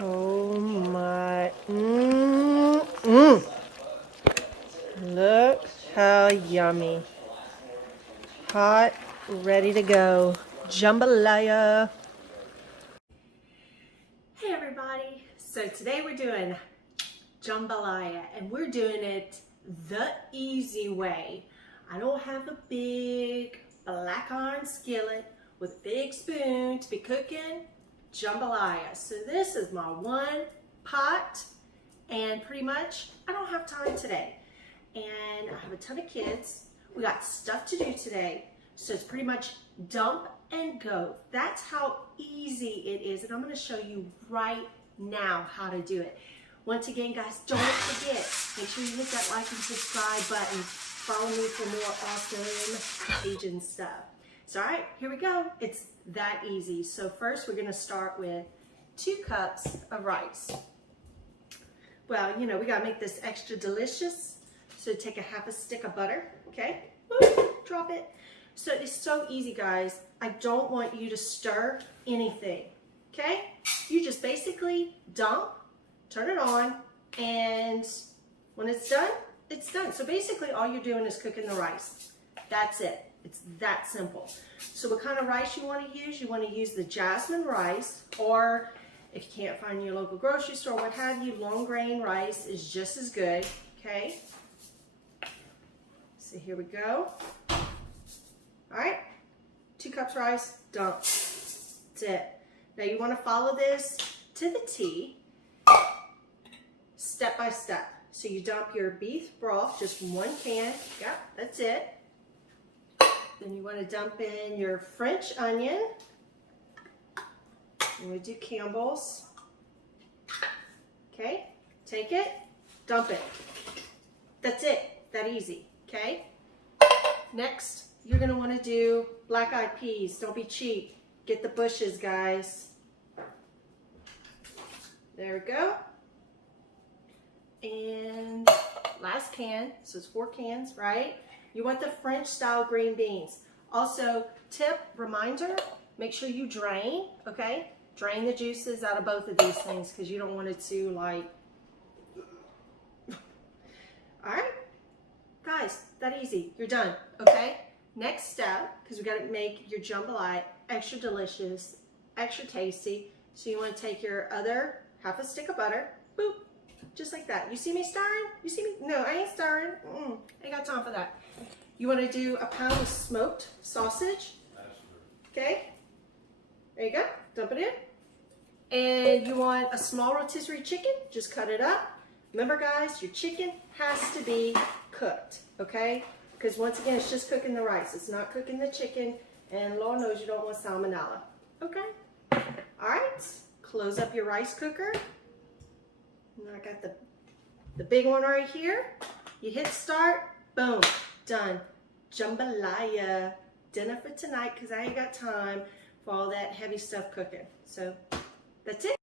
Oh my. Look how yummy. Hot, ready to go. Jambalaya. Hey everybody. So today we're doing jambalaya and we're doing it the easy way. I don't have a big black iron skillet with a big spoon to be cooking jambalaya. So this is my one pot and pretty much I don't have time today. And I have a ton of kids. We got stuff to do today. So it's pretty much dump and go. That's how easy it is. And I'm going to show you right now how to do it. Once again, guys, don't forget, make sure you hit that like and subscribe button. Follow me for more awesome Cajun stuff. So, all right, here we go. It's that easy. So first, we're going to start with 2 cups of rice. Well, you know, we got to make this extra delicious. So take a half a stick of butter, okay? Woo, drop it. So it's so easy, guys. I don't want you to stir anything, okay? You just basically dump, turn it on, and when it's done, it's done. So basically all you're doing is cooking the rice. That's it. It's that simple. So what kind of rice you want to use? You want to use the jasmine rice, or if you can't find your local grocery store, what have you, long grain rice is just as good, okay? So here we go. All right, 2 cups rice, dump. That's it. Now you want to follow this to the T, step by step. So you dump your beef broth, just from 1 can. Yep, that's it. Then you want to dump in your French onion. I'm going to do Campbell's. Okay, take it, dump it. That's it, that easy, okay? Next, you're going to want to do black-eyed peas. Don't be cheap. Get the bushes, guys. There we go. And last can, so it's 4 cans, right? You want the French-style green beans. Also, tip, reminder, make sure you drain, okay? Drain the juices out of both of these things because you don't want it to, like... All right? Guys, that easy. You're done, okay? Next step, because we got to make your jambalaya extra delicious, extra tasty. So you want to take your other half a stick of butter, boop, just like that. You see me stirring? You see me? No, I ain't stirring. Ain't got time for that. You want to do a pound of smoked sausage. Okay. There you go. Dump it in. And you want a small rotisserie chicken. Just cut it up. Remember, guys, your chicken has to be cooked. Okay. Because once again, it's just cooking the rice. It's not cooking the chicken. And Lord knows you don't want salmonella. Okay. All right. Close up your rice cooker. And I got the big one right here. You hit start. Boom. Done. Jambalaya. Dinner for tonight because I ain't got time for all that heavy stuff cooking. So that's it.